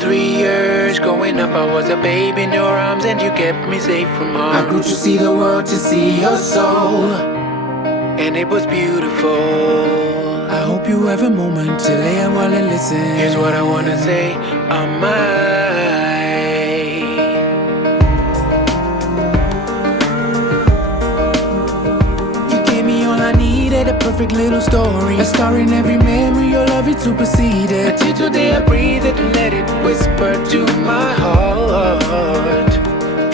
3 years growing up, I was a baby in your arms and you kept me safe from harm. I grew to see the world, to see your soul, and it was beautiful. I hope you have a moment to lay a while and listen. Here's what I wanna say, I'm You gave me all I needed, a perfect little story, a star in every memory, your love it superseded. Until today I breathe it and let it whisper to my heart.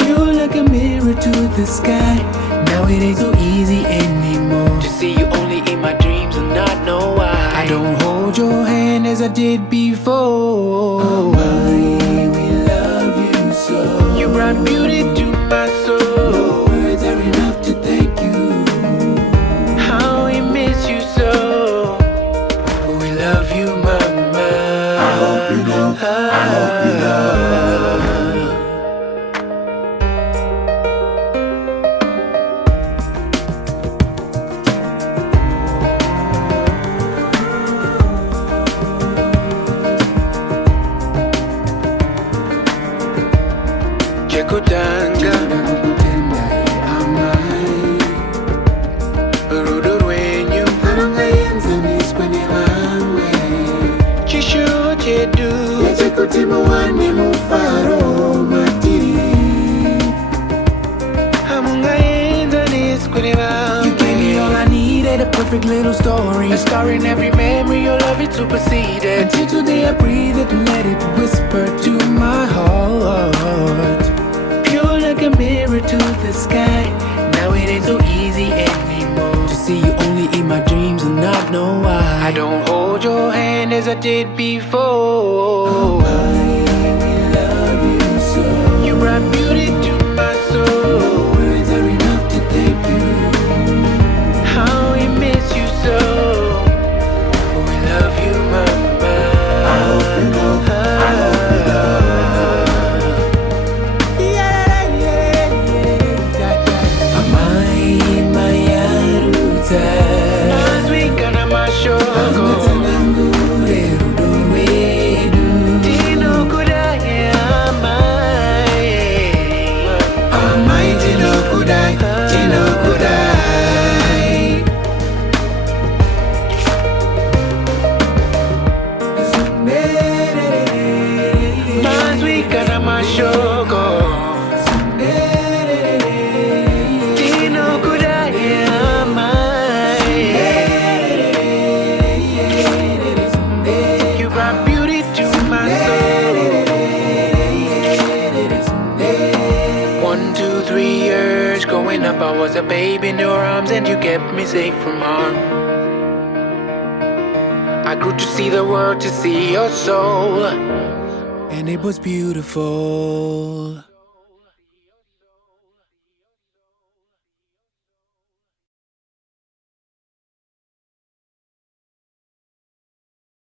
Pure like a mirror to the sky, now it ain't so easy anymore To see you only in my dreams and not know why. I don't hold your hand as I did before. Oh, we love you so. You brought beauty to my soul. No words are enough to thank you. How we miss you so. We love you, mama. I hope you know, I hope you know. Jekutanga Nakukutenda amai, Rudo rwenyu anongayenza nisikwane vamwe, Chisho chedu yechekuti muwane mufaro matiri. Hamungayenza niskureva. You gave me all I needed, a perfect little story, A star in every memory, your love it superseded. until today I breathe it and let it whisper to my heart. Pure like a mirror to the sky. Now it ain't so easy anymore To see you only in my dreams and not know why. I don't hold your hand as I did before. We love you so. You brought beauty to my soul. No words are enough to thank you. How we miss you so. We love you, mama. I hope you know, I hope you know. Amai mayaruta, Azwikana mashoko. angatsanangure rudo rwedu. Tinokudai amai. Amai tinokudai, tinokudai. Azwikana mashoko. Tinokudai amai. You brought beauty to my soul. 1, 2, 3 years growing up, I was a baby in your arms and you kept me safe from harm. I grew to see the world, to see your soul. And it was beautiful.